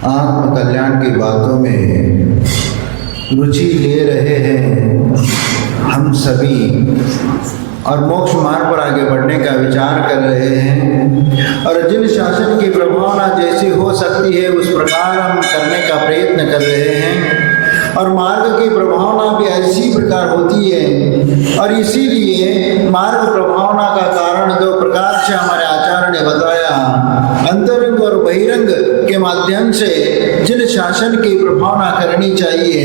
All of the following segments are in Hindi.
आत्म कल्याण की बातों में रुचि ले रहे हैं हम सभी और मोक्ष मार्ग पर आगे बढ़ने का विचार कर रहे हैं और जिन शासन की प्रभावना जैसी हो सकती है उस प्रकार हम करने का प्रयत्न कर रहे हैं और मार्ग की प्रभावना भी ऐसी प्रकार होती है और इसीलिए मार्ग प्रभावना का कारण दो प्रकार से हमारे आचार्य ने बताया, अंतरंग और बहिरंग के माध्यम से जिन शासन की प्रभावना करनी चाहिए।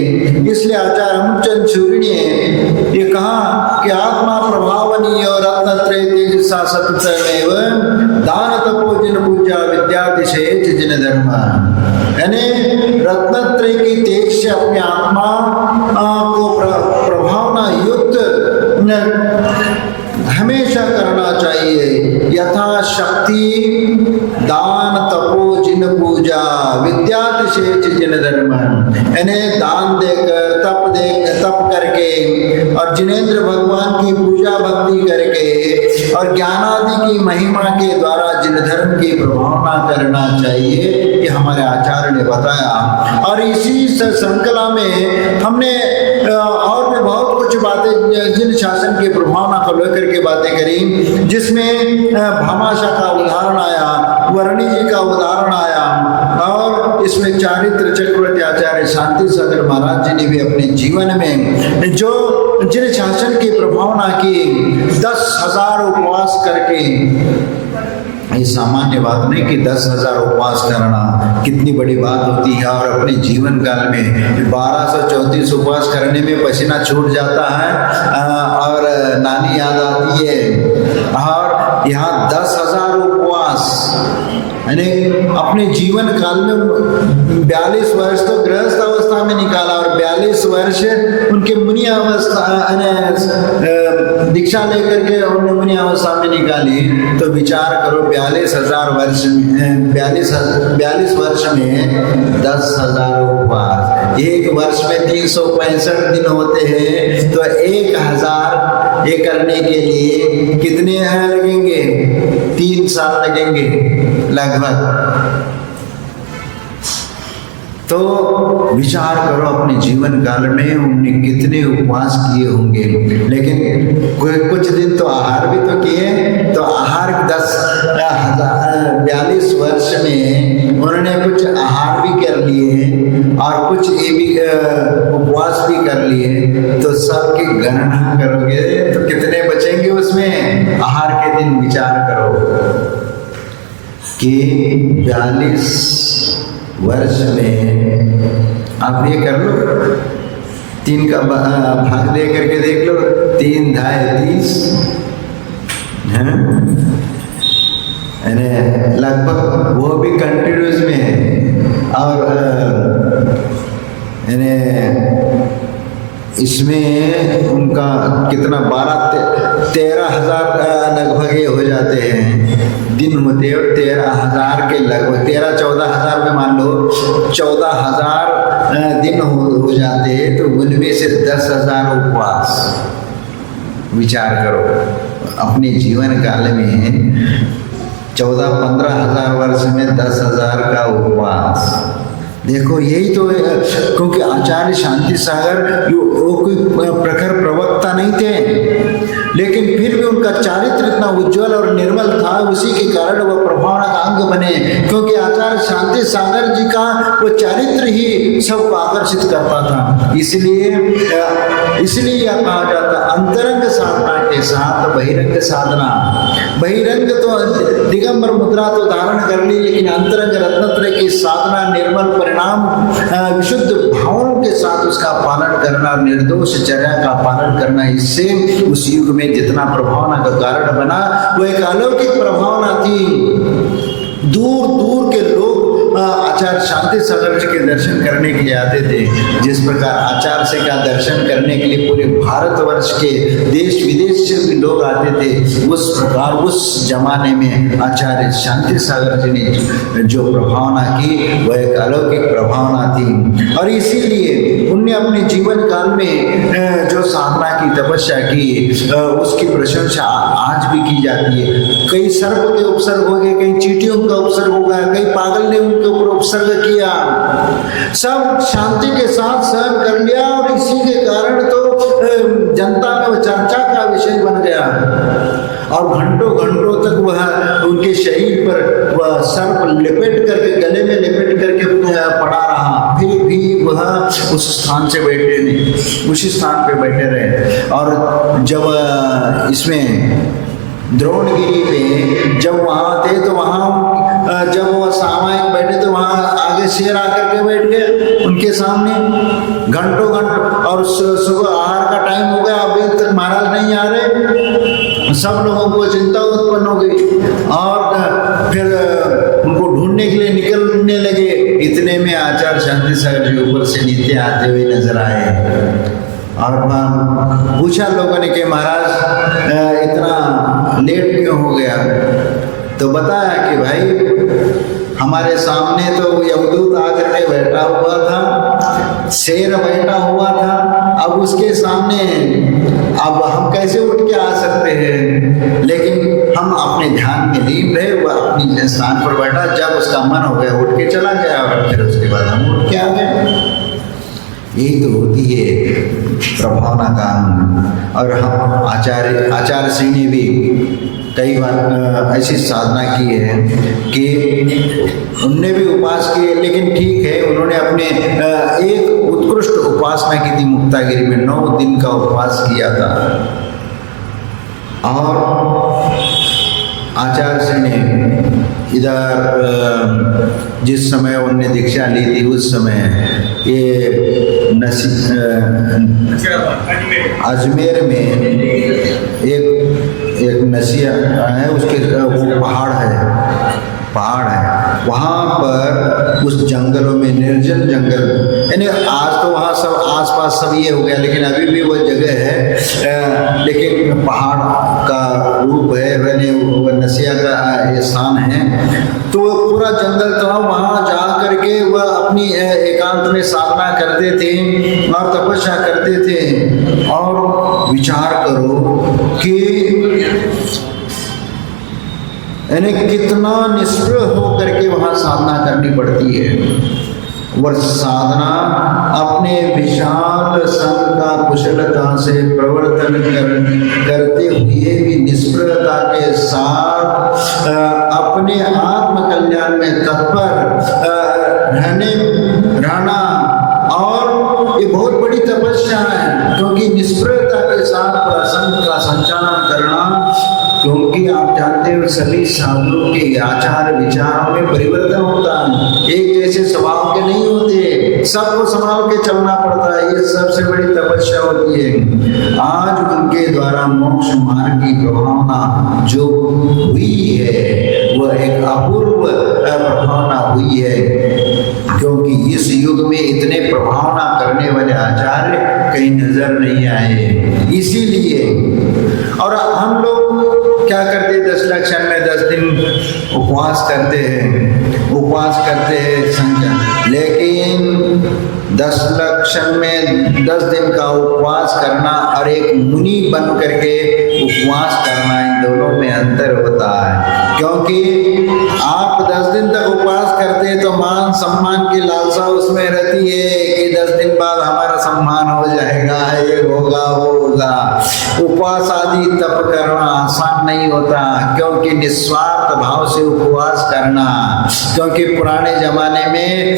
इसलिए आचार्य अमुकचंद सूरी ने ये कहा कि आत्मा प्रभावनीय और रत्नत्रय तेजसा सततमेव दान तपो जिन पूजा विद्यार्थी से जिन धर्म, यानी रत्नत्रय की तेज से अपने आत्मा को प्रभावना युक्त हमेशा करना चाहिए। यथाशक्ति दान तपो जिन पूजा विद्यार्थी से जिन धर्म, यानी दान देकर तप करके और जिनेंद्र भगवान की पूजा भक्ति करके और ज्ञानादि की महिमा के द्वारा जिन धर्म की प्रभावना करना चाहिए, ये हमारे आचार्य ने बताया। और इसी श्रृंखला में हमने और भी बहुत कुछ बातें जिन शासन की प्रभावना को लेकर के बातें करी, जिसमें भामाशा का उदाहरण आया, वर्णी जी का उदाहरण आया और इसमें चारित्र चक्रवर्ती आचार्य शांति सागर महाराज जी ने भी अपने जीवन में जो जिन शासन की प्रभावना की 10,000 उपवास करके, ये सामान्य बात नहीं कि 10,000 उपवास करना कितनी बड़ी बात होती है और अपने जीवन काल में 1234 उपवास करने में पसीना छूट जाता है और नानी याद आती है। और यहाँ 10,000 उपवास, यानी अपने जीवन काल में 42 वर्ष तो गृहस्थ अवस्था में निकाला और 42 वर्ष उनके मुनि अवस्था दीक्षा लेकर के उन्होंने मुनि अवस्था में निकाली। तो विचार करो 42,000 वर्ष में 42 वर्ष में 10,000 उपवास, एक वर्ष में 365 दिन होते हैं, तो 1,000 ये करने के लिए कितने लगेंगे? 3 साल लगेंगे लगभग। तो विचार करो अपने जीवन काल में उन्होंने कितने उपवास किए होंगे। लेकिन कुछ दिन तो आहार भी तो किए, तो आहार 42 वर्ष में उन्होंने कुछ आहार भी कर लिए और कुछ ये भी उपवास भी कर लिए, तो सबकी गणना करोगे तो कितने बचेंगे उसमें? आहार के दिन विचार करो कि 42 वर्ष में आप ये कर लो, 3 का भाग दे करके देख लो, 3 ढाई 30 है, लगभग वो भी कंटिन्यूस में है। और इसमें उनका कितना 13,000 लगभग ये हो जाते हैं दिन होते हैं, और 13,000 के लगभग 13-14,000 में मान लो 14,000 दिन हो जाते हैं। तो उनमें से 10,000 उपवास विचार करो अपने जीवन काल में 14-15,000 वर्ष में 10,000 का उपवास। देखो यही तो है, क्योंकि आचार्य शांति सागर वो कोई प्रखर प्रवक्ता नहीं थे, लेकिन फिर भी उनका चारित्र इतना उज्जवल और निर्मल था, उसी के कारण वह प्रभावना का अंग बने। क्योंकि आचार्य शांति सागर जी का वो चारित्र ही सबको आकर्षित करता था। इसलिए यह कहा जाता अंतरंग साधना के साथ बहिरंग साधना। बहिरंग तो दिगंबर मुद्रा तो धारण कर ली, लेकिन अंतरंग रत्नत्रय की साधना निर्मल परिणाम विशुद्ध भावों के साथ उसका पालन करना, निर्दोष चर्या का पालन करना, इससे उस युग में जितना प्रभावना का कारण बना वो एक अलौकिक प्रभावना थी। दूर दूर के लोग आचार्य शांति सागर जी के दर्शन करने के लिए आते थे। जिस प्रकार आचार्य से का दर्शन करने के लिए पूरे भारतवर्ष के देश विदेश से भी लोग आते थे, उस प्रकार उस जमाने में आचार्य शांति सागर जी ने जो प्रभावना की वह एक अलौकिक प्रभावना थी। और इसीलिए उनने अपने जीवन काल में जो साधना की, तपस्या की, उसकी प्रशंसा आज भी की जाती है। कई सर्प के उपसर्ग हो गए, कई चींटियों का उपसर्ग हो गया, कई पागल ने उनके ऊपर उपसर्ग किया, सब शांति के साथ सहन कर लिया और इसी के कारण तो जनता में चर्चा का विषय बन गया। और घंटों घंटों तक वह उनके शरीर पर वह सर्प लपेट करके, गले में लपेट करके पड़ा रहा, फिर भी वह उस स्थान से बैठे नहीं, उसी स्थान पे बैठे रहे। और जब इसमें द्रोणगिरी पे जब वहां थे तो वहां जब वह सामायिक बैठे तो वहां आगे शेर आकर के बैठ गए उनके सामने घंटों घंटों। और सुबह आहार का टाइम हो गया, अभी तक महाराज नहीं आ रहे, सब लोगों को चिंता उत्पन्न हो गई और फिर उनको ढूंढने के लिए निकलने लगे। इतने में आचार्य शांति सागर जी ऊपर से नीचे आते हुए नजर आए और पूछा लोगों ने कि महाराज इतना लेट क्यों हो गया? तो बताया कि भाई हमारे सामने तो यमदूत आकर के बैठा हुआ था, शेर बैठा हुआ था, अब उसके सामने अब हम कैसे उठ के आ सकते हैं? लेकिन हम अपने ध्यान में लीन रहे, वह अपनी स्थान पर बैठा, जब उसका मन हो गया उठ के चला गया और फिर उसके बाद हम उठ के आ गए। यही तो होती है प्रभावना का अंग। और हम आचार्य सिंह ने भी कई बार ऐसी साधना की है कि उनने भी उपास किए, लेकिन ठीक है उन्होंने अपने एक उत्कृष्ट उपासना की थी, मुक्तागिरी में 9 दिन का उपवास किया था। और आचार्य सिंह ने इधर जिस समय उनने दीक्षा ली थी उस समय ये अजमेर में एक नसिया है, उसके वो पहाड़ है, वहाँ पर उस जंगलों में, निर्जन जंगल, यानी आज तो वहाँ सब आसपास सब ये हो गया, लेकिन अभी भी वो जगह है, लेकिन पहाड़ का रूप है, वो नसिया का स्थान है। तो पूरा जंगल था, वहाँ जा करके वह अपनी एकांत में साधना करते थे और तपस्या करते थे। और विचार करो कि यानी कितना निष्प्रह होकर के वहां साधना करनी पड़ती है। वह साधना अपने विशाल संग का कुशलता से प्रवर्तन करते हुए भी निष्प्रहता के साथ अपने आत्म कल्याण में तत्पर रहना। और ये बहुत बड़ी तपस्या है, क्योंकि निष्प्रहता के साथ प्रसंग का संचालन करना, क्योंकि आप जानते हो सभी साधुओं के आचार विचारों में परिवर्तन होता है, एक जैसे स्वभाव के नहीं होते, सबको संभाल के चलना पड़ता है। ये सबसे बड़ी तपस्या होती है। आज उनके द्वारा मोक्ष मार्ग की प्रभावना जो हुई है वह एक अपूर्व प्रभावना हुई है, क्योंकि इस युग में इतने प्रभावना करने वाले आचार्य कहीं नजर नहीं आए। इसीलिए और हम लोग क्या करते, 10 लक्षण में 10 दिन उपवास करते हैं संख्या, लेकिन 10 लक्षण में 10 दिन का उपवास करना और एक मुनि बन करके उपवास करना, इन दोनों में अंतर होता है। क्योंकि आप 10 दिन तक उपवास करते हैं तो मान सम्मान की लालसा उसमें रहती है कि 10 दिन बाद हमारा सम्मान हो जाएगा, ये होगा वो होगा। उपवास आदि तप करना आसान नहीं होता, क्योंकि निस्वार्थ भाव से उपवास करना, क्योंकि पुराने जमाने में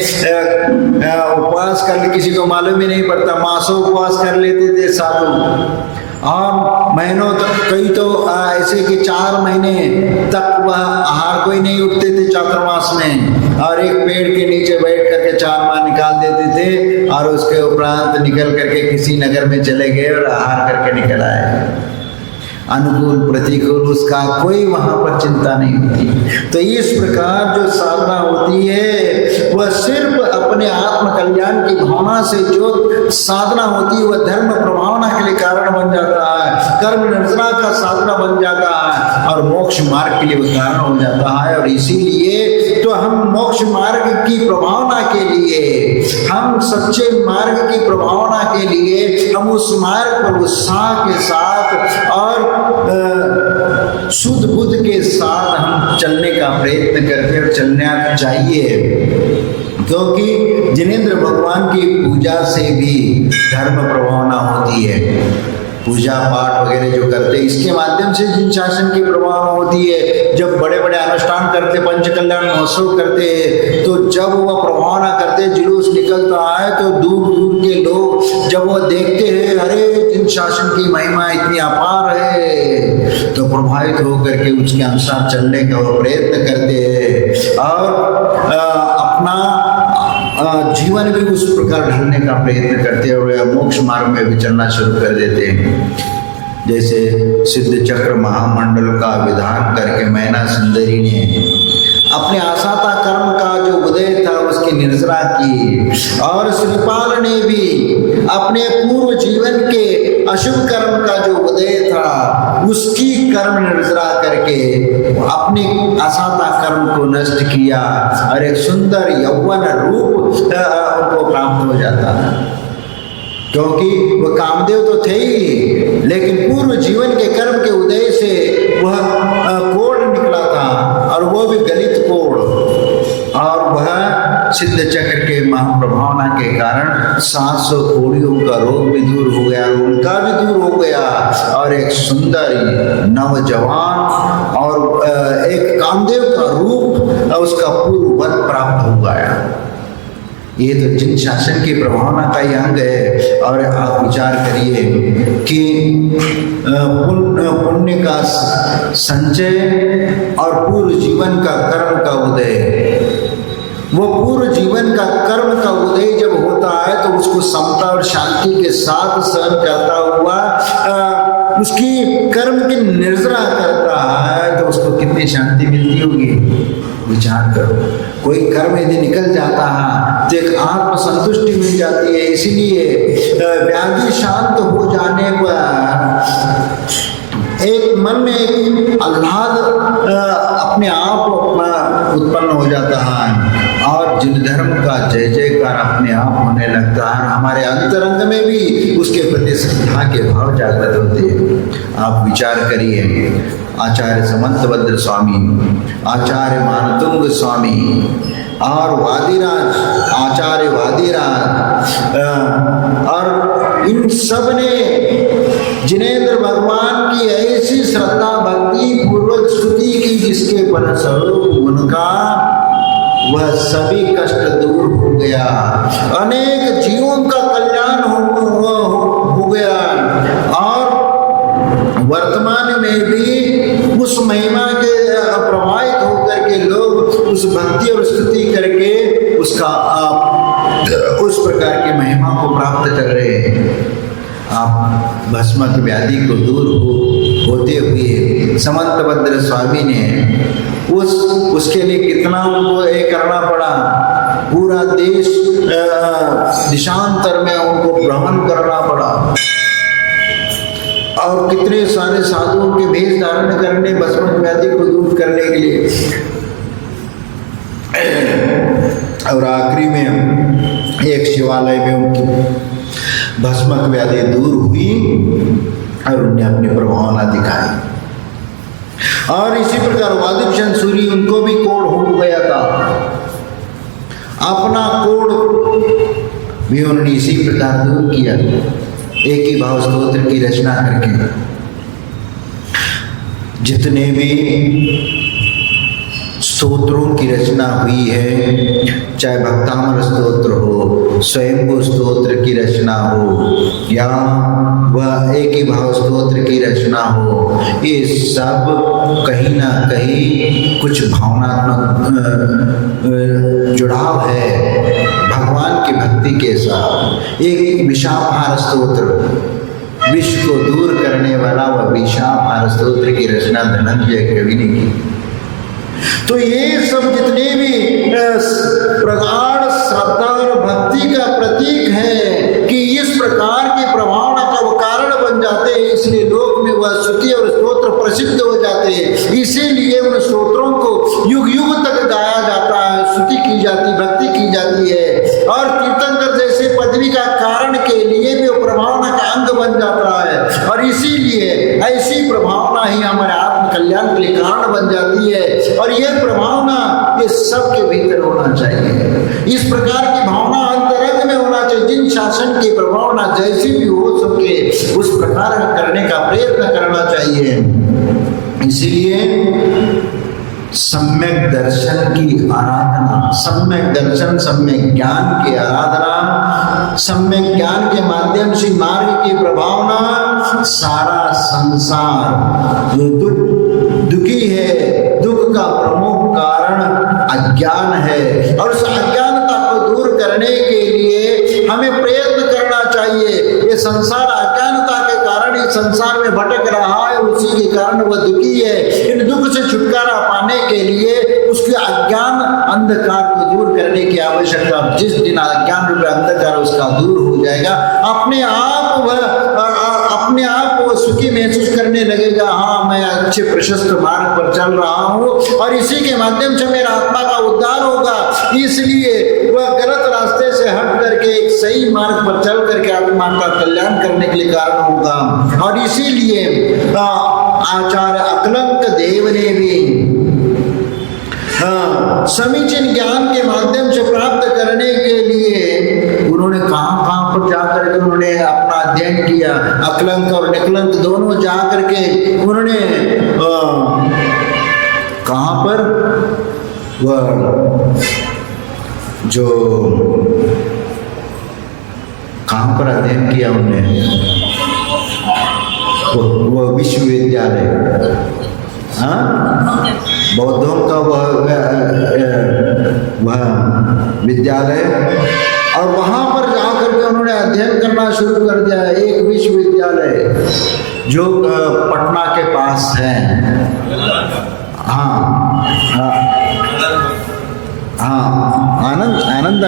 उपवास करने किसी को मालूम ही नहीं पड़ता, मासों उपवास कर लेते थे साधु, और महीनों तक, कई तो ऐसे कि 4 महीने तक वह आहार कोई नहीं उठते थे चातुर्मास में, और एक पेड़ के नीचे बैठ करके 4 माह निकाल देते थे, और उसके उपरांत निकल करके किसी नगर में चले गए और आहार करके निकल आए। अनुकूल प्रतिकूल उसका कोई वहां पर चिंता नहीं होती। तो इस प्रकार जो साधना होती है वह सिर्फ अपने आत्म कल्याण की भावना से जो साधना होती है वह धर्म प्रभावना के लिए कारण बन जाता है, कर्म निर्जना का साधना बन जाता है, और मोक्ष मार्ग के लिए वह कारण हो जाता है। और इसीलिए तो तो हम मोक्ष मार्ग की प्रभावना के लिए, हम सच्चे मार्ग की प्रभावना के लिए हम उस मार्ग पर उत्साह के साथ और शुद्ध बुद्ध के साथ हम चलने का प्रयत्न करते और चलना चाहिए, क्योंकि जिनेंद्र भगवान की पूजा से भी धर्म प्रभावना होती है। पूजा पाठ वगैरह जो करते, इसके माध्यम से जिन शासन की प्रभावना होती है। जब बड़े बड़े अनुष्ठान करते, पंच कल्याण महोत्सव करते, तो जब वह प्रभावना करते, जुलूस निकलता है, तो दूर दूर के लोग जब वह देखते हैं, अरे जिन शासन की महिमा इतनी अपार है, तो प्रभावित होकर के उसके अनुसार चलने का वो प्रयत्न करते हैं और अपना जीवन भी उस प्रकार ढलने का प्रयत्न करते हैं और मोक्ष मार्ग में भी चलना शुरू कर देते हैं। जैसे सिद्ध चक्र महामंडल का विधान करके मैना सुंदरी ने अपने आसाता कर्म का जो उदय था उसकी निर्जरा की, और श्रीपाल ने भी अपने पूर्व जीवन के अशुभ कर्म का जो उदय था उसकी कर्म निर्जरा करके अपने आसाता कर्म को नष्ट किया और एक सुंदर यौवन रूप उनको प्राप्त हो जाता था। क्योंकि वह कामदेव तो थे ही, लेकिन पूर्व जीवन के कर्म के उदय से वह कोढ़ निकला था, और वो भी गलित कोढ़, और वह सिद्ध चक्र के महाप्रभावना के कारण 700 कोड़ियों का रोग भी दूर हो गया, उनका भी दूर हो गया, और एक सुंदर नवजवान और एक कामदेव का रूप उसका पूर्ववत प्राप्त हो गया। ये तो जिन शासन की प्रभावना का ही अंग है। और आप विचार करिए कि पुण्य का संचय और पूर्व जीवन का कर्म का उदय, वो पूर्व जीवन का कर्म का उदय जब होता है तो उसको समता और शांति के साथ सहन करता हुआ उसकी कर्म की निर्जरा करता है, तो उसको कितनी शांति मिलती होगी। विचार करो, कोई कर्म यदि निकल जाता है तो एक आत्म संतुष्टि मिल जाती है। इसलिए व्याधि शांत हो जाने पर एक मन में एक आह्लाद अपने आप उत्पन्न हो जाता है, और जिन धर्म का जय जयकार अपने आप होने लगता है। हमारे अंतरंग में भी उसके प्रति श्रद्धा के भाव जागृत होते हैं। आप विचार करिए, आचार्य समंतभद्र स्वामी, आचार्य मानतुंग स्वामी और वादिराज, आचार्य वादिराज, और इन सब ने जिनेंद्र भगवान की ऐसी श्रद्धा भक्ति पूर्वक स्तुति की जिसके फलस्वरूप उनका वह सभी कष्ट दूर हो गया, अनेक जीवों का कल्याण हो गया, और वर्तमान में भी उस महिमा के प्रभावित होकर के लोग उस भक्ति और स्तुति करके उसका उस प्रकार की महिमा को प्राप्त कर रहे हैं। आप भस्मक व्याधि को दूर होते हुए समंतभद्र स्वामी ने उसके लिए कितना उनको ये करना पड़ा। पूरा देश देशांतर में उनको भ्रमण करना पड़ा, और कितने सारे साधुओं के भेष धारण करने भस्मक व्याधि को दूर करने के लिए। और आखिरी में एक शिवालय में उनकी भस्मक व्याधि दूर हुई और उन्हें अपनी प्रभावना दिखाई। और इसी प्रकार वादिभूषण सूरी, उनको भी कोढ़ हो गया था, अपना कोढ़ भी उन्होंने इसी प्रकार दूर किया, एक ही भाव स्तोत्र की रचना करके। जितने भी स्तोत्रों की रचना हुई है, चाहे भक्तामर स्तोत्र हो, स्वयंभू स्तोत्र की रचना हो, या वह एक ही भाव स्तोत्र की रचना हो, ये सब कहीं ना कहीं कुछ भावनात्मक जुड़ाव है भगवान की भक्ति के साथ। एक विषापहार स्तोत्र, विष को दूर करने वाला वह विषापहार स्तोत्र की रचना धनंजय कवि ने की। तो ये सब जितने भी प्रगाढ़ श्रद्धा और भक्ति का प्रतीक है कि इस प्रकार की प्रभावना का वो कारण बन जाते हैं, इसलिए लोक में वह स्तुति और स्तोत्र प्रसिद्ध हो जाते हैं। इसीलिए उन स्तोत्रों को युग युग तक गाया जाता कल्याण के लिए कारण बन जाती है। और यह प्रभावना ये सबके भीतर होना चाहिए। इस प्रकार की भावना अंतरंग में होना चाहिए। जिन शासन की प्रभावना जैसी भी हो सके उस प्रकार करने का प्रयत्न करना चाहिए। इसीलिए सम्यक दर्शन की आराधना, सम्यक दर्शन, सम्यक ज्ञान की आराधना, सम्यक ज्ञान के माध्यम से मार्ग की प्रभावना, सारा संसार जो दुखी है, दुख का प्रमुख कारण अज्ञान है। और उस अज्ञानता को दूर करने के लिए हमें प्रयत्न करना चाहिए। ये संसार अज्ञानता के कारण इस संसार में भटक रहा है, उसी के कारण वह दुखी है। इन दुख से छुटकारा पाने के लिए उसके अज्ञान अंधकार को दूर करने की आवश्यकता। जिस दिन अज्ञान रूपी अंधकार उसका दूर हो जाएगा, अपने आप वो सुखी महसूस करने लगेगा। हाँ, मैं अच्छे प्रशस्त मार्ग पर चल रहा हूँ और इसी के माध्यम से मेरा आत्मा का उद्धार होगा। इसलिए वह गलत रास्ते से हट करके एक सही मार्ग पर चल करके आत्मा का कल्याण करने के लिए कारण होगा। और इसीलिए आचार्य अकलंक देव ने भी समीचीन ज्ञान के माध्यम से प्राप्त करने के लिए उन्होंने कहां पर जाकर के उन्होंने अपना अध्ययन किया। अकलंक और निकलंक दोनों जाकर के उन्होंने कहां पर वह जो कहां पर अध्ययन किया उन्होंने, वो विश्वविद्यालय, बौद्धों का वह विद्यालय, और वहां पर जाकर के उन्होंने अध्ययन करना शुरू कर दिया। एक विश्वविद्यालय जो पटना के पास है, आनंद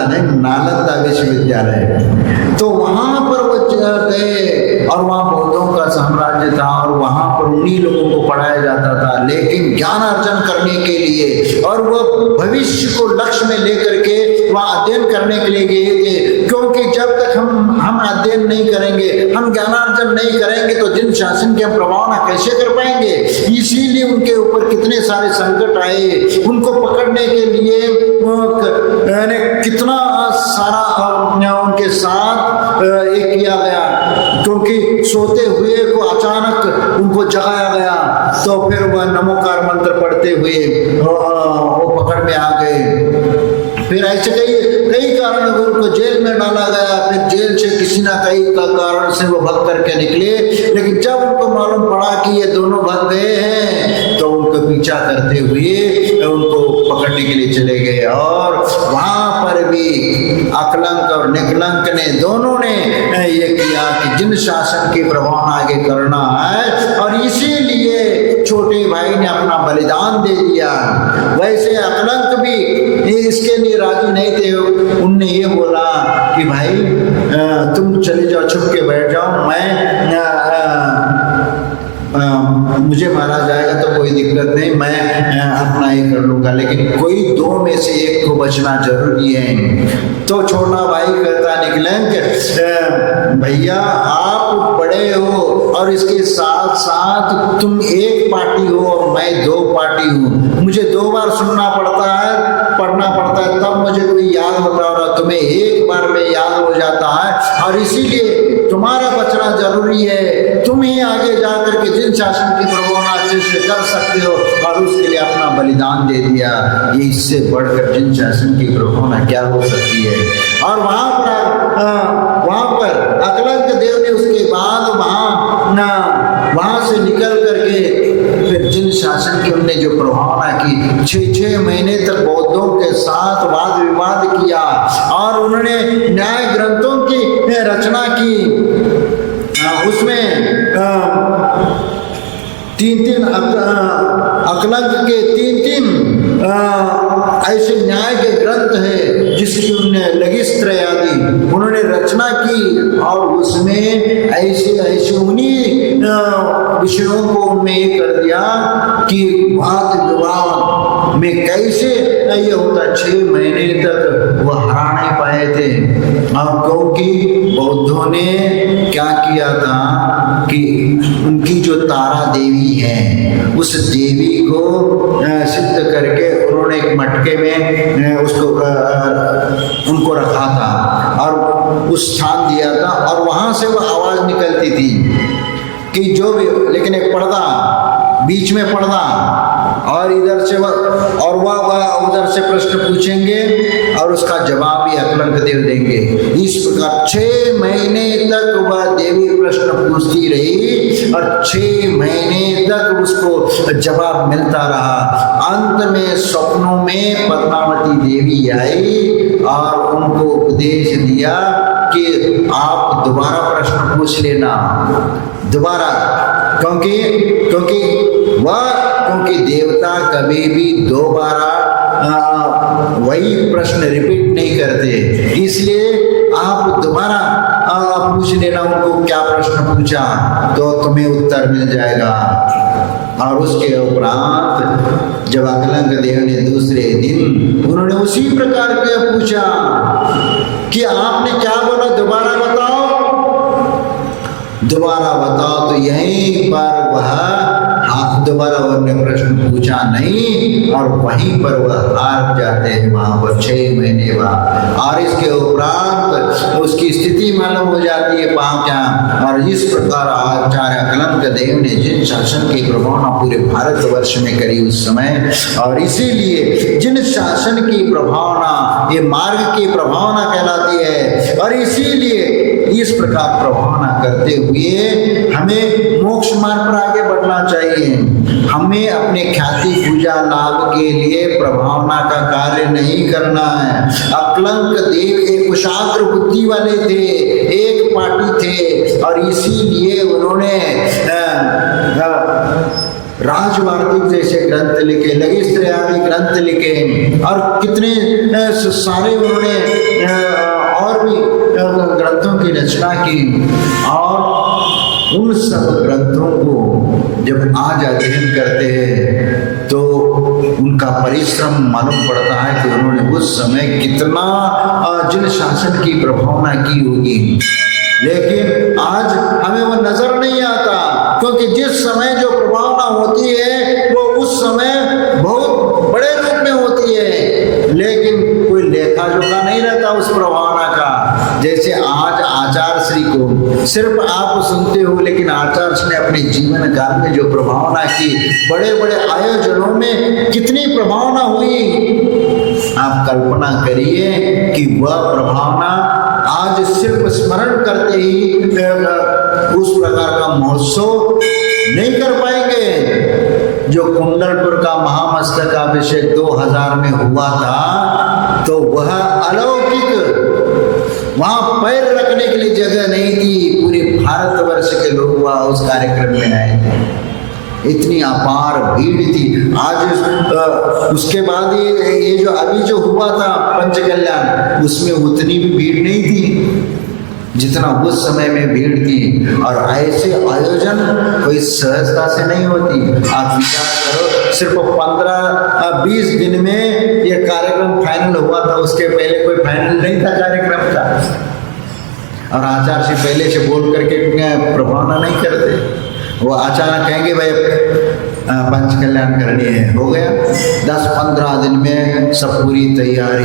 नहीं, नालंदा विश्वविद्यालय। तो वहां पर वो गए और वहां बौद्धों का साम्राज्य था और वहां पर उन्हीं लोगों को पढ़ाया जाता था, लेकिन ज्ञान अर्जन करने के लिए। और वो भविष्य को लक्ष्य में लेकर के वहां अध्ययन करने के लिए गए थे, क्योंकि जब तक हम अध्ययन नहीं करेंगे, हम ज्ञानार्जन नहीं करेंगे तो जिन शासन की हम प्रभावना कैसे कर पाएंगे। इसीलिए उनके ऊपर कितने सारे संकट आए, उनको पकड़ने के लिए कितना सारा उनके साथ एक किया गया, क्योंकि सोते हुए को अचानक उनको जगाया गया। तो फिर वह नमोकार मंत्र पढ़ते हुए वो पकड़ में आ गए। फिर ऐसे कई कारण उनको जेल में डाला गया। फिर जेल से किसी ना कहीं का कारण से वो भाग करके निकले, लेकिन जब उनको मालूम पड़ा कि ये दोनों भाग गए हैं तो उनको पीछा करते हुए उनको पकड़ने के लिए चले गए। और वहां पर भी अकलंक और निकलंक ने दोनों ने ये किया कि जिन शासन की प्रभावना आगे करना है, और इसीलिए छोटे भाई ने अपना बलिदान दे दिया। वैसे अकलंक भी इसके लिए राजी नहीं थे। उनने ये बोला कि भाई तुम चले जाओ, छुप के बैठ जाओ, मुझे मारा जाएगा तो कोई दिक्कत नहीं, मैं अपना ही कर लूंगा, लेकिन कोई दो में से एक को बचना जरूरी है। तो छोटा भाई कहता निकलंक, भैया आप बड़े हो और इसके साथ साथ तुम एक पार्टी हो और मैं दो पार्टी हूँ, मुझे 2 बार सुनना पड़ता है, पढ़ना पड़ता है, तब मुझे कोई याद होता है, और तुम्हें एक बार में याद हो जाता है। और इसीलिए तुम्हारा बचना जरूरी है। तुम ही आगे जाकर के जिन शासन की प्रभावना अच्छे से कर सकते हो, और उसके लिए अपना बलिदान दे दिया। ये इससे बढ़कर जिन शासन की प्रभावना क्या हो सकती है। और वहां पर अकलंक देव ने उसके बाद वहां से निकल करके फिर जिन शासन की उनने जो प्रभावना की, 6 महीने तक बौद्धों के साथ वाद विवाद किया और उन्होंने न्याय ग्रंथों की रचना की। उसमें 3 अकलंक के 3 ऐसे न्याय के ग्रंथ है जिसकी उन्होंने लघिस्त्र आदि उन्होंने रचना की, और उसमें ऐसे उन्हीं विषयों को उनमें ये कर दिया कि वाद विवाद में कैसे ये होता। 6 महीने तक वो हरा नहीं पाए थे। और क्योंकि बौद्धों ने क्या किया था कि उनकी जो तारा देवी है उस देवी को सिद्ध करके उन्होंने एक मटके में उसको उनको रखा था और उस स्थान दिया था और वहां से वो आवाज निकलती थी कि जो भी, लेकिन एक पर्दा बीच में पर्दा और इधर से वह उधर से प्रश्न पूछेंगे और उसका जवाब भी अकलंक देव देंगे। इस प्रकार 6 महीने तक वह देवी प्रश्न पूछती रही और 6 महीने तक उसको जवाब मिलता रहा। अंत में स्वप्नों में पद्मावती देवी आई और उनको उपदेश दिया कि आप दोबारा प्रश्न पूछ लेना, दोबारा, क्योंकि देवता कभी भी दोबारा वही प्रश्न रिपीट नहीं करते, इसलिए आप दोबारा पूछ लेना उनको क्या प्रश्न पूछा तो तुम्हें उत्तर मिल जाएगा। और उसके उपरांत जब अकलंक देव ने दूसरे दिन उन्होंने उसी प्रकार के पूछा कि आपने क्या बोला, दोबारा बताओ तो यहीं पर वह दोबारा उन्होंने प्रश्न पूछा नहीं और वहीं पर वह हार जाते हैं वहां पर 6 महीने बाद। और इसके उपरांत उसकी स्थिति मालूम हो जाती है क्या। और इस प्रकार आचार्य अकलंक देव ने जिन शासन की प्रभावना पूरे भारतवर्ष में करी उस समय, और इसीलिए जिन शासन की प्रभावना ये मार्ग की प्रभावना कहलाती है, और इसीलिए इस प्रकार प्रभावना करते हुए हमें मोक्ष मार्ग पर आगे बढ़ना चाहिए। हमें अपने ख्याति पूजा लाभ के लिए प्रभावना का कार्य नहीं करना है। अकलंक देव एक कुशाग्र बुद्धि वाले थे, एक पार्टी थे, और इसीलिए उन्होंने राजवार्तिक जैसे ग्रंथ लिखे, लघिस्त्र आदि ग्रंथ लिखे, और कितने सारे उन्होंने और भी ग्रंथों की रचना की। और उन सब ग्रंथों को जब आज अध्ययन करते हैं तो उनका परिश्रम मालूम पड़ता है कि उन्होंने उस समय कितना जिन शासन की प्रभावना की होगी, लेकिन आज हमें वो नजर नहीं आता, क्योंकि जिस समय जो प्रभावना होती है वो उस समय बहुत बड़े रूप में होती है, लेकिन कोई लेखा जोखा नहीं रहता उस प्रभावना का। जैसे आज आचार्य श्री को सिर्फ आप सुनते हो, लेकिन आचार्य श्री ने अपने जीवन काल में जो प्रभावना की, बड़े बड़े आयोजनों में कितनी प्रभावना हुई, आप कल्पना करिए कि वह प्रभावना आज सिर्फ स्मरण करते ही उस प्रकार का महोत्सव नहीं कर पाएंगे। जो कुंडलपुर का महामस्तकाभिषेक 2000 में हुआ था तो वह अलौकिक, वहां पैर रखने के लिए जगह नहीं थी, पूरे भारतवर्ष के लोग वहां उस कार्यक्रम में आए थे, इतनी अपार भीड़ थी। आज उसके बाद ये जो अभी जो हुआ था पंचकल्याण, उसमें उतनी भी भीड़ नहीं थी जितना उस समय में भीड़ थी। और ऐसे आयोजन कोई सहजता से नहीं होती। आप विचार करो, सिर्फ 15-20 दिन में ये कार्यक्रम फाइनल हुआ था, उसके पहले कोई फाइनल नहीं था कार्यक्रम का। और आचार्य से पहले से बोल करके प्रभावना नहीं करते, वो आचार्य कहेंगे भाई पंच कल्याण करनी है, हो गया 10-15 दिन में सब पूरी तैयारी।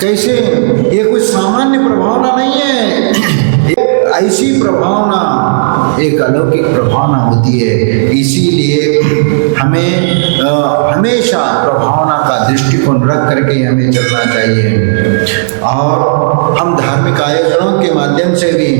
कैसे? ये कुछ सामान्य प्रभावना नहीं है, ऐसी प्रभावना एक अलौकिक प्रभावना होती है। इसीलिए हमें हमेशा प्रभावना का दृष्टिकोण रख करके हमें चलना चाहिए। और हम धार्मिक आयोजनों के माध्यम से भी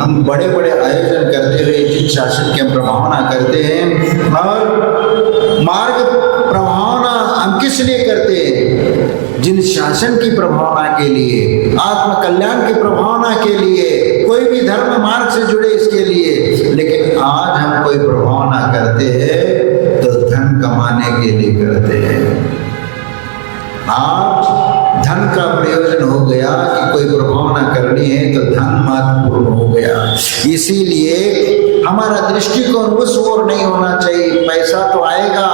हम बड़े बड़े आयोजन करते हुए जिन शासन की हम प्रभावना करते हैं, और मार्ग प्रभावना हम किस लिए करते हैं? जिन शासन की प्रभावना के लिए, आत्म कल्याण की प्रभावना के लिए, कोई भी धर्म मार्ग से जुड़े इसके लिए। लेकिन आज हम कोई प्रभावना करते हैं तो धन कमाने के लिए करते हैं। आज धन का प्रयोजन हो गया कि कोई प्रभावना करनी है तो धन महत्वपूर्ण हो गया। इसीलिए हमारा दृष्टिकोण उस ओर नहीं होना चाहिए। पैसा तो आएगा,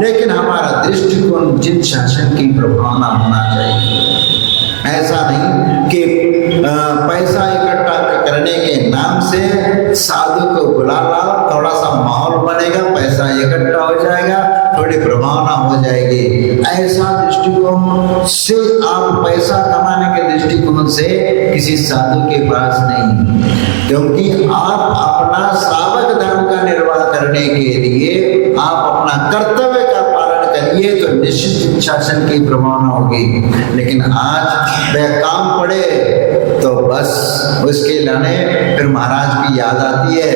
लेकिन हमारा दृष्टिकोण जिन शासन की प्रभावना होना चाहिए। ऐसा नहीं से आप पैसा कमाने के दृष्टिकोण से किसी साधु के पास नहीं, क्योंकि आप अपना श्रावक धर्म का निर्वाह करने के लिए आप अपना कर्तव्य का पालन करिए तो निश्चित शासन की प्रभावना होगी। लेकिन आज वह काम पड़े तो बस उसके लाने फिर महाराज की याद आती है,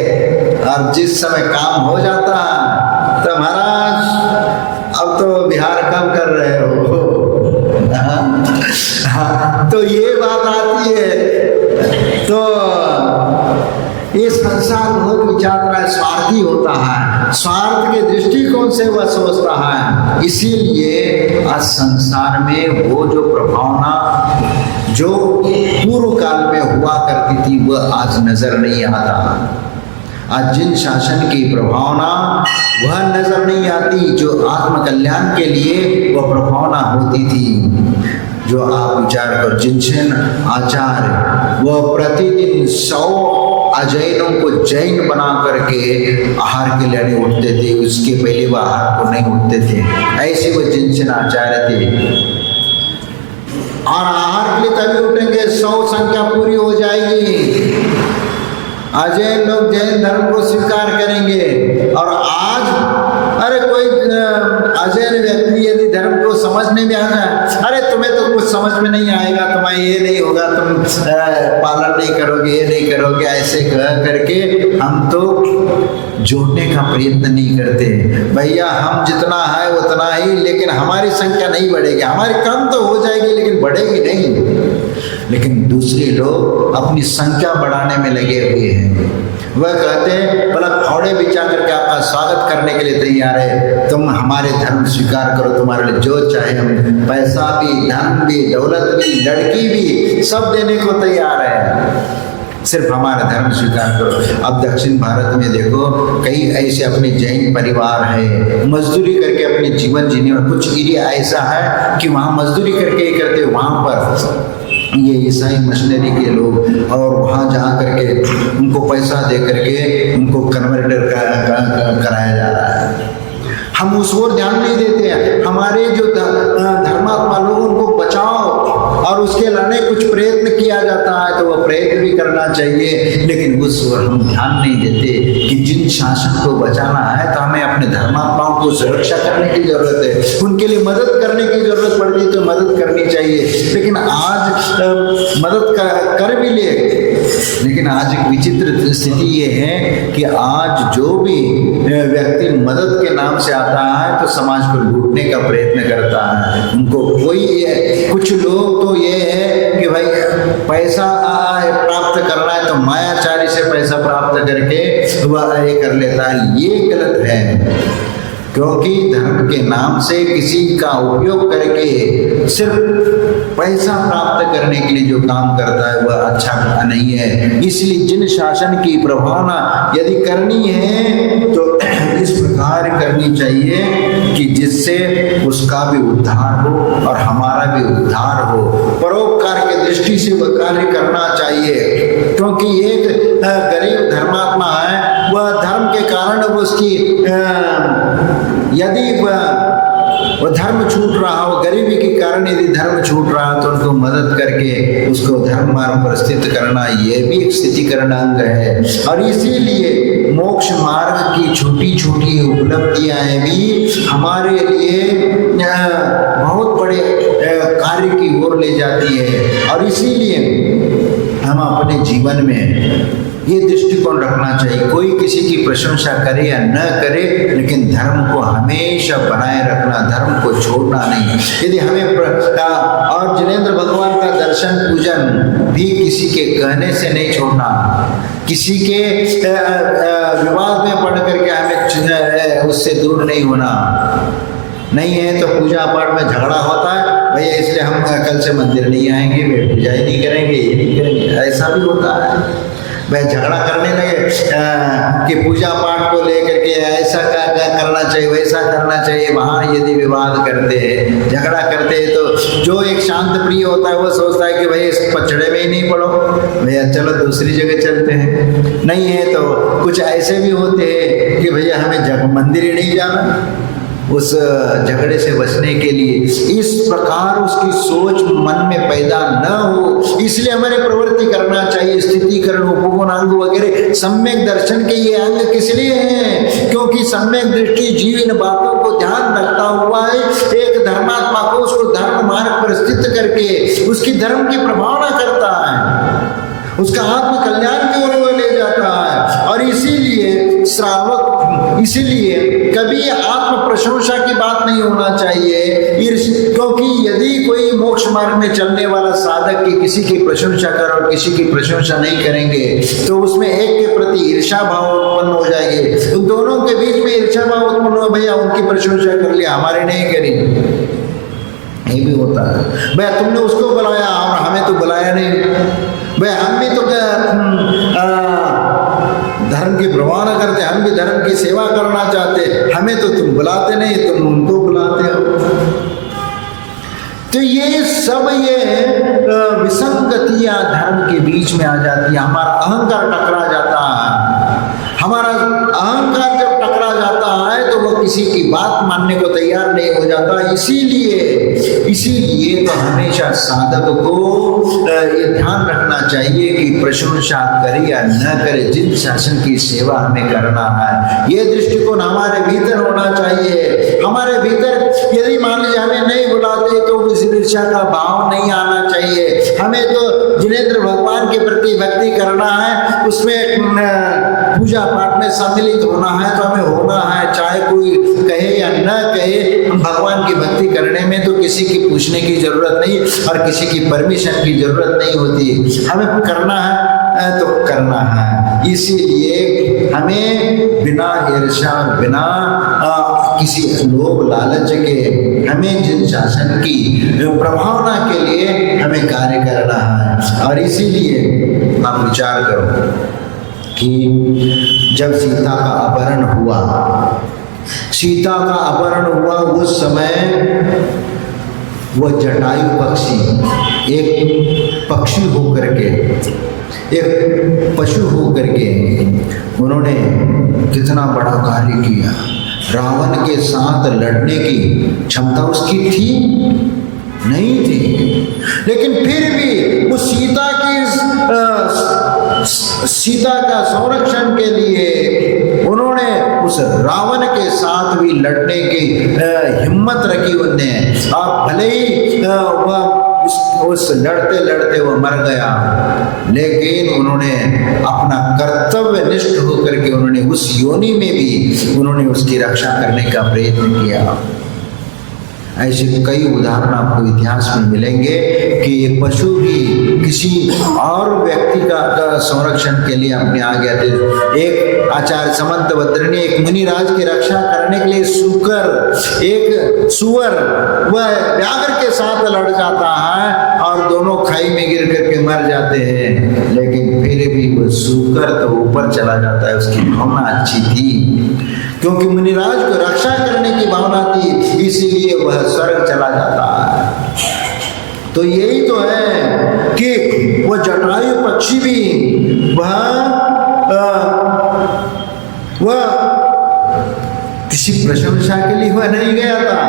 और जिस समय काम हो जाता है तो महाराज अब तो बिहार कब कर रहे हो। तो ये बात आती है। तो ये संसार बहुत विचार रहा है, स्वार्थी होता है, स्वार्थ के दृष्टिकोण से वह सोचता है। इसीलिए आज संसार में वो जो प्रभावना जो पूर्व काल में हुआ करती थी वह आज नजर नहीं आता। आज जिन शासन की प्रभावना वह नजर नहीं आती जो आत्म कल्याण के लिए वह प्रभावना होती थी। जो आप विचार करो, जिनसेन आचार्य वह प्रतिदिन 100 अजैनों को जैन बना करके आहार के लिए उठते थे, उसके पहले वह आहार को नहीं उठते थे। ऐसे वह जिनसेन आचार्य थे, और आहार के लिए तभी उठेंगे 100 संख्या पूरी हो जाएगी, अजैन लोग जैन धर्म को स्वीकार करेंगे। और आज अरे कोई अजैन व्यक्ति यदि धर्म को समझने में आ जाए, अरे तुम्हें तो कुछ समझ में नहीं आएगा, तुम्हारा ये नहीं होगा, तुम पालन नहीं करोगे, ये नहीं करोगे, ऐसे कह करके हम तो जोड़ने का प्रयत्न नहीं करते। भैया हम जितना है उतना ही, लेकिन हमारी संख्या नहीं बढ़ेगी, हमारी कम तो हो जाएगी लेकिन बढ़ेगी नहीं। लेकिन दूसरे लोग अपनी संख्या बढ़ाने में लगे हुए हैं। वह कहते हैं भला फौड़े बिछा करके आपका स्वागत करने के लिए तैयार है, तुम हमारे धर्म स्वीकार करो, तुम्हारे लिए जो चाहे हम पैसा भी, धन भी, दौलत भी, लड़की भी सब देने को तैयार है, सिर्फ हमारा धर्म स्वीकार करो। अब दक्षिण भारत में देखो कई ऐसे अपने जैन परिवार है, मजदूरी करके अपने जीवन जीने में, कुछ एरिया ऐसा है कि वहाँ मजदूरी करके ही करते, वहाँ पर ये ईसाई मशीनरी के लोग, और वहाँ जा करके उनको पैसा दे करके उनको कन्वर्टर कराया जा रहा है। हम उस ओर ध्यान नहीं देते हैं। हमारे जो धर्मात्मा लोग उनको बचाओ, और उसके लाने कुछ प्रयत्न किया जाता है तो वह प्रयत्न भी करना चाहिए, लेकिन उस ओर हम ध्यान नहीं देते कि जिन शासन को बचाना है तो हमें अपने धर्मात्माओं को सुरक्षा करने की जरूरत है, उनके लिए मदद करने की जरूरत पड़ती तो मदद करनी चाहिए। लेकिन आज मदद कर भी ले, लेकिन आज एक विचित्र स्थिति ये है कि आज जो भी व्यक्ति मदद के नाम से आता है तो समाज को लूटने का प्रयत्न करता है। उनको कोई कुछ लोग तो ये है कि भाई पैसा प्राप्त करना है तो मायाचारी से पैसा प्राप्त करके वह ये कर लेता है। ये गलत है, क्योंकि धर्म के नाम से किसी का उपयोग करके सिर्फ पैसा प्राप्त करने के लिए जो काम करता है वह अच्छा नहीं है। इसलिए जिन शासन की प्रभावना यदि करनी है तो इस प्रकार करनी चाहिए कि जिससे उसका भी उद्धार हो और हमारा भी उद्धार हो। परोपकार के दृष्टि से वह कार्य करना चाहिए, क्योंकि एक गरीब धर्मात्मा है, वह धर्म के कारण उसकी यदि वो धर्म छूट रहा हो, गरीबी के कारण यदि धर्म छूट रहा तो उनको मदद करके उसको धर्म मार्ग पर स्थित करना, ये भी एक स्थितिकरण अंग है। और इसीलिए मोक्ष मार्ग की छोटी छोटी उपलब्धियां भी हमारे लिए बहुत बड़े कार्य की ओर ले जाती है। और इसीलिए हम अपने जीवन में ये दृष्टिकोण रखना चाहिए, कोई किसी की प्रशंसा करे या न करे, लेकिन धर्म को हमेशा बनाए रखना, धर्म को छोड़ना नहीं। यदि हमें और जिनेंद्र भगवान का दर्शन पूजन भी किसी के कहने से नहीं छोड़ना, किसी के विवाद में पढ़ करके हमें उससे दूर नहीं होना। नहीं है तो पूजा पाठ में झगड़ा होता है, भैया इसलिए हम कल से मंदिर नहीं आएंगे, वे पूजा ही नहीं करेंगे, ये नहीं करेंगे, ऐसा भी होता है। वह झगड़ा करने लगे कि पूजा पाठ को लेकर के ऐसा करना चाहिए, वैसा करना चाहिए। वहाँ यदि विवाद करते हैं, झगड़ा करते हैं, तो जो एक शांत प्रिय होता है वो सोचता है कि भाई इस पछड़े में ही नहीं पड़ो, भैया चलो दूसरी जगह चलते हैं। नहीं है तो कुछ ऐसे भी होते हैं कि भैया हमें मंदिर ही नहीं जाना, उस झगड़े से बचने के लिए, इस प्रकार उसकी सोच मन में पैदा न हो, इसलिए हमारे प्रवृत्ति करना चाहिए। स्थितिकरण, उपगुण, अंग वगैरह सम्यक दर्शन के ये अंग किस लिए हैं? क्योंकि सम्यक दृष्टि जीव इन बातों को ध्यान रखता हुआ है, एक धर्मात्मा को उसको धर्म मार्ग पर स्थित करके उसकी धर्म की प्रभावना करता है, उसका आत्म कल्याण की ओर ले जाता है। और इसीलिए श्रावक, इसीलिए कभी आत्म प्रशंसा की बात नहीं होना चाहिए, क्योंकि यदि कोई मोक्ष मार्ग में चलने वाला साधक की किसी की प्रशंसा कर और किसी की प्रशंसा नहीं करेंगे तो उसमें एक के प्रति ईर्ष्या भाव उत्पन्न हो जाएंगे। उन दोनों के बीच में ईर्ष्या भाव उत्पन्न हो, भैया उनकी प्रशंसा कर लिया, हमारे नहीं करी, ये भी होता है। भैया तुमने उसको बुलाया और हमें तो बुलाया नहीं, भैया हम भी तो धर्म की प्रवाह करते, हम भी धर्म की सेवा करना चाहते, हमें तो तुम बुलाते नहीं, तुम उनको बुलाते हो। तो ये सब ये विसंगतियां धर्म के बीच में आ जाती है। हमारा अहंकार टकरा जाता है, हमारा अहंकार जब टकरा जाता है तो वो किसी की बात मानने को तैयार नहीं हो जाता। इसीलिए तो हमेशा साधक को ये ध्यान रखना चाहिए कि प्रशंसा करे या न करे, जिन शासन की सेवा हमें करना है, ये दृष्टिकोण हमारे भीतर होना चाहिए। हमारे भीतर यदि मान लीजिए हमें नहीं बुलाते तो उस ईर्ष्या का भाव नहीं आना चाहिए। हमें तो जिनेंद्र भगवान के प्रति भक्ति करना है, उसमें पूजा पाठ में सम्मिलित होना है तो हमें होना है, चाहे कोई कहे या न कहे। भगवान की भक्ति करने में तो किसी की पूछने की जरूरत नहीं और किसी की परमिशन की जरूरत नहीं होती, हमें करना है तो करना है। इसीलिए हमें बिना ईर्ष्या, बिना किसी लोभ लालच के, हमें जिन शासन की प्रभावना के लिए हमें कार्य करना है। और इसीलिए आप विचार करो कि जब सीता का अपहरण हुआ, सीता का अपहरण हुआ उस समय वह जटायु पक्षी, एक पक्षी होकर के, एक पशु होकर के उन्होंने कितना बड़ा कार्य किया। रावण के साथ लड़ने की क्षमता उसकी थी नहीं थी, लेकिन फिर भी उस सीता का संरक्षण के लिए उन्होंने उस रावण के साथ भी लड़ने की हिम्मत रखी उनने। और भले ही वह उस लड़ते लड़ते वो मर गया, लेकिन उन्होंने अपना कर्तव्य निष्ठ होकर के उन्होंने उस योनि में भी उन्होंने उसकी रक्षा करने का प्रयत्न किया। ऐसे कई उदाहरण आपको इतिहास में मिलेंगे कि एक पशु भी किसी और व्यक्ति का संरक्षण के लिए अपने आ गया थे। एक आचार्य समंतभद्र ने एक मुनिराज की रक्षा करने के लिए सुअर वह व्याघ्र के साथ लड़ जाता है और दोनों खाई में गिर करके मर जाते हैं, लेकिन फिर भी वो सुअर तो ऊपर चला जाता है। उसकी भावना अच्छी थी, क्योंकि मुनिराज को रक्षा करने की भावना थी, इसीलिए वह स्वर्ग चला जाता है। तो यही तो है कि वह जटायु पक्षी भी वह किसी प्रशंसा के लिए वह नहीं गया था।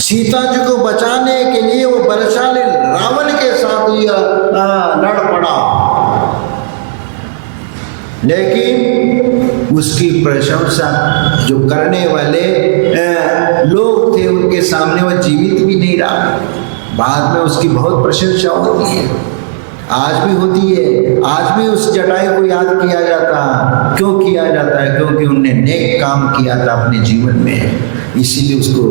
सीता जी को बचाने के लिए वो बलशाली रावण के साथ लड़ पड़ा, लेकिन उसकी प्रशंसा जो करने वाले लोग थे उनके सामने वह जीवित भी नहीं रहा। बाद में उसकी बहुत प्रशंसा होती है, आज भी होती है। आज भी उस जटायु को याद किया जाता। क्यों किया जाता है? क्योंकि उनने नेक काम किया था अपने जीवन में, इसीलिए उसको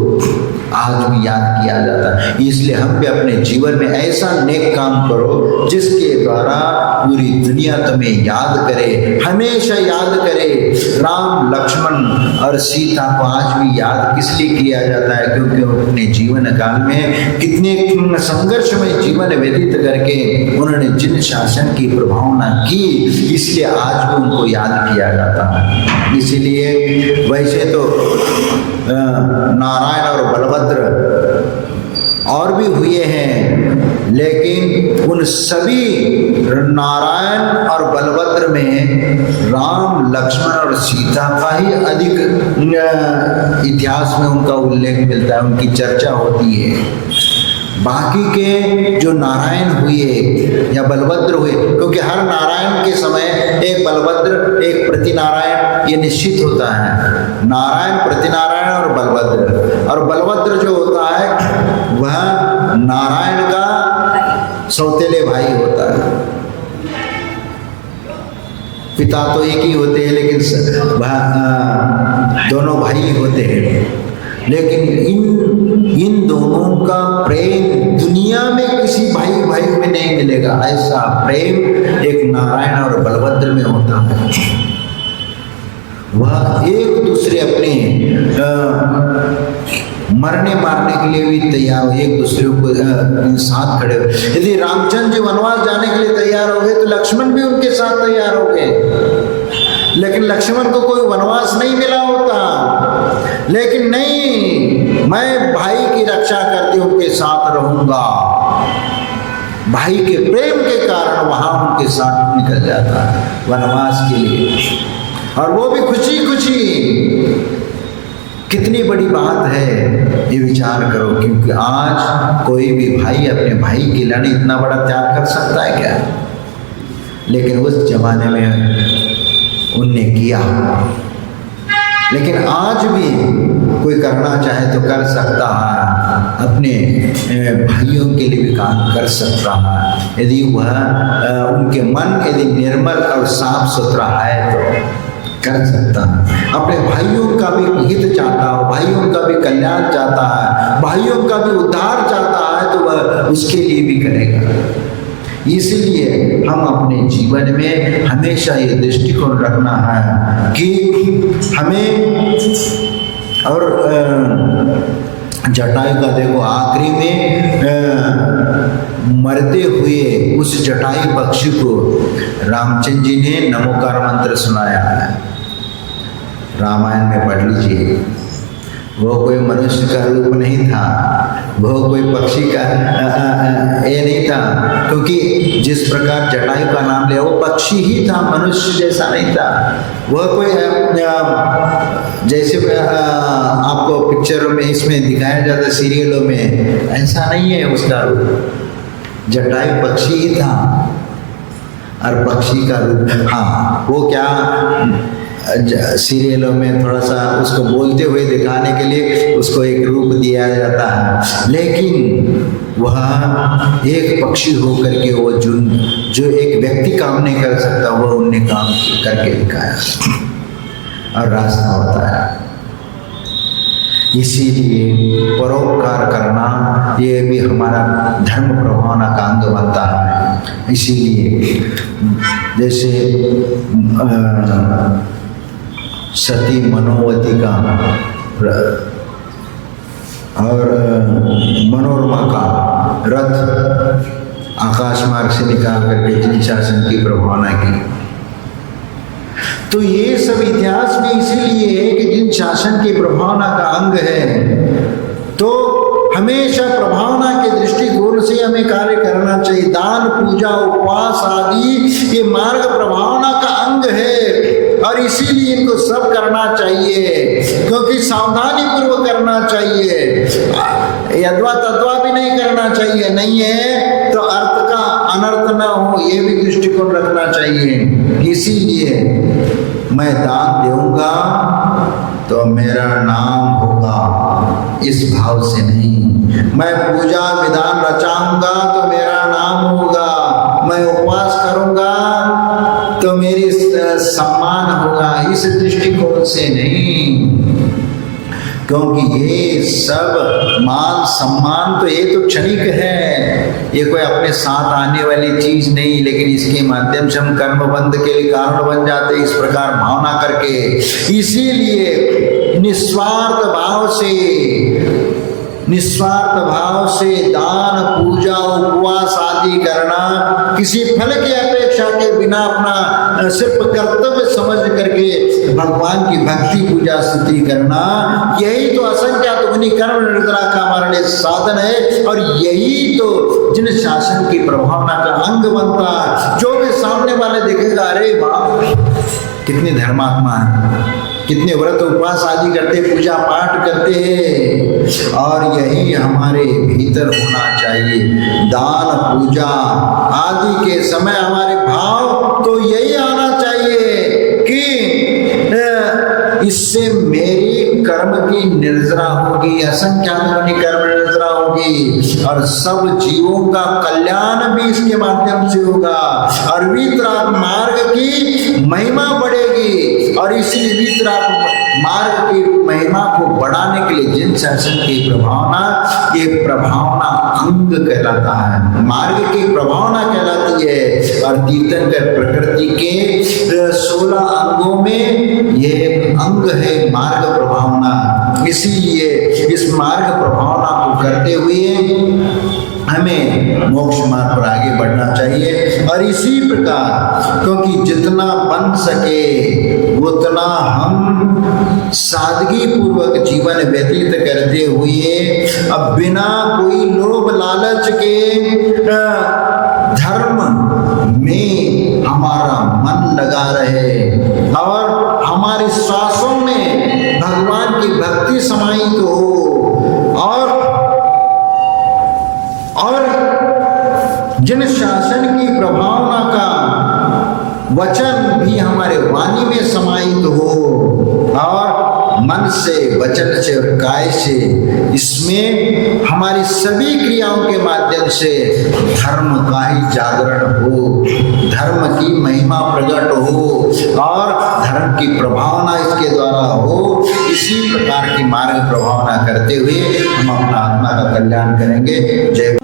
आज भी याद किया जाता है। इसलिए हम भी अपने जीवन में ऐसा नेक काम करो जिसके द्वारा पूरी दुनिया तुम्हें याद करे, हमेशा याद करे। राम, लक्ष्मण और सीता को आज भी याद किस लिए किया जाता है? क्योंकि अपने जीवन काल में कितने संघर्ष में जीवन व्यतीत करके उन्होंने जिन शासन की प्रभावना की, इसलिए आज भी उनको याद किया जाता है। इसीलिए वैसे तो नारायण और बलभद्र और भी हुए हैं, लेकिन उन सभी नारायण और बलभद्र में राम, लक्ष्मण और सीता का ही अधिक इतिहास में उनका उल्लेख मिलता है, उनकी चर्चा होती है। बाकी के जो नारायण हुए या बलभद्र हुए, क्योंकि हर नारायण के समय एक बलभद्र एक प्रतिनारायण ये निश्चित होता है, नारायण, प्रतिनारायण और बलभद्र। और बलभद्र जो होता है वह नारायण का सौतेले भाई होता है। पिता तो एक ही होते हैं लेकिन दोनों भाई होते हैं। लेकिन इन दोनों का प्रेम दुनिया में किसी भाई भाई में नहीं मिलेगा। ऐसा प्रेम एक नारायण और बलभद्र में होता है। वह एक दूसरे अपने मरने मारने के लिए भी तैयार हो, एक दूसरे को साथ खड़े हो। यदि रामचंद्र जी वनवास जाने के लिए तैयार हो गए तो लक्ष्मण भी उनके साथ तैयार हो गए। लेकिन लक्ष्मण को कोई वनवास नहीं मिला होता, लेकिन नहीं, मैं भाई की रक्षा करके उनके साथ रहूंगा। भाई के प्रेम के कारण वहां उनके साथ निकल जाता है वनवास के लिए, और वो भी खुशी खुशी। कितनी बड़ी बात है ये विचार करो, क्योंकि आज कोई भी भाई अपने भाई के लिए इतना बड़ा त्याग कर सकता है क्या? लेकिन उस जमाने में उनने किया। लेकिन आज भी कोई करना चाहे तो कर सकता है, अपने भाइयों के लिए भी काम कर सकता है, यदि वह उनके मन यदि निर्मल और साफ सुथरा है तो कर सकता है। अपने भाइयों का भी हित चाहता हो, भाइयों का भी कल्याण चाहता है, भाइयों का भी उद्धार चाहता है तो वह उसके लिए भी करेगा। इसलिए हम अपने जीवन में हमेशा ये दृष्टिकोण रखना है कि हमें, और जटायु का देखो आखिरी में मरते हुए उस जटायु पक्षी को रामचंद्र जी ने नमोकार मंत्र सुनाया है। रामायण में पढ़ लीजिए। वो कोई मनुष्य का रूप नहीं था, वो कोई पक्षी का ये नहीं था, क्योंकि जिस प्रकार जटायु का नाम लिया वो पक्षी ही था, मनुष्य जैसा नहीं था। वह कोई जैसे आपको पिक्चरों में इसमें दिखाया जाता, सीरियलों में, ऐसा नहीं है उसका रूप। जटायु पक्षी ही था, और पक्षी का रूप, हाँ, वो क्या सीरियलों में थोड़ा सा उसको बोलते हुए दिखाने के लिए उसको एक रूप दिया जाता है, लेकिन वह एक पक्षी होकर के वो जो एक व्यक्ति काम नहीं कर सकता वो उनने काम करके दिखाया और रास्ता होता है। इसीलिए परोपकार करना ये भी हमारा धर्म प्रभावना का अंग बनता है। इसीलिए जैसे सती मनोवती का और मनोरमा का रथ आकाश मार्ग से निकाल करके जिन शासन की प्रभावना की, तो ये सब इतिहास में इसीलिए है कि जिन शासन की प्रभावना का अंग है, तो हमेशा प्रभावना के दृष्टिकोण से हमें कार्य करना चाहिए। दान, पूजा, उपवास आदि ये मार्ग प्रभावना का अंग है, और इसीलिए इनको सब करना चाहिए, क्योंकि सावधानी पूर्वक करना चाहिए, यद्वा तद्वा भी नहीं करना चाहिए। नहीं है तो अर्थ का अनर्थ न हो, ये भी दृष्टिकोण रखना चाहिए। इसीलिए मैं दान दूंगा तो मेरा नाम होगा, इस भाव से नहीं। मैं पूजा विधान रचाऊंगा तो मेरा नाम होगा, मैं उपवास करूंगा तो मेरी सम्मान होगा, इस दृष्टिकोण से नहीं। क्योंकि ये सब मान सम्मान तो ये तो क्षणिक है, ये कोई अपने साथ आने वाली चीज नहीं, लेकिन इसके माध्यम से हम कर्म बंध के लिए कारण बन जाते इस प्रकार भावना करके। इसीलिए निस्वार्थ भाव से दान, पूजा, उपवास आदि करना, किसी फल की अपेक्षा के बिना अपना सिर्फ कर्तव्य समझ करके भगवान की भक्ति, पूजा, स्तुति करना, यही तो असंख्यात गुणी कर्म निद्रा का हमारे लिए साधन है। और यही तो जिन शासन की प्रभावना का अंग बनता है, जो भी सामने वाले देखेगा, अरे वाह कितने धर्मात्मा है, कितने व्रत उपवास आदि करते, पूजा पाठ करते हैं। और यही हमारे भीतर होना चाहिए। दान पूजा आदि के समय हमारे भाव तो यही आना चाहिए कि इससे मेरी कर्म की निर्जरा होगी, असंख्यात कर्म निर्जरा होगी, और सब जीवों का कल्याण भी इसके माध्यम से होगा, और वीतराग मार्ग की महिमा बढ़ेगी। और इसी वीतराग मार्ग की महिमा को बढ़ाने के लिए जिन शासन की प्रभावना, ये प्रभावना अंग कहलाता है, मार्ग की प्रभावना कहलाती है। और तीर्थंकर प्रकृति के 16 अंगों में ये एक अंग है मार्ग प्रभावना। इसीलिए इस मार्ग प्रभावना को करते हुए हमें मोक्ष मार्ग पर आगे बढ़ना चाहिए। और इसी प्रकार क्योंकि जितना बन सके उतना हम सादगी पूर्वक जीवन व्यतीत करते हुए, अब बिना कोई लोभ लालच के धर्म में हमारा मन लगा रहे और हमारे श्वासों में भगवान की भक्ति समाहित हो, और जिन शासन की प्रभावना का वचन भी हमारे वाणी में समाहित हो, और मन से, वचन से और काय से, इसमें हमारी सभी क्रियाओं के माध्यम से धर्म का ही जागरण हो, धर्म की महिमा प्रकट हो और धर्म की प्रभावना इसके द्वारा हो। इसी प्रकार की मार्ग प्रभावना करते हुए हम अपना आत्मा का कल्याण करेंगे। जय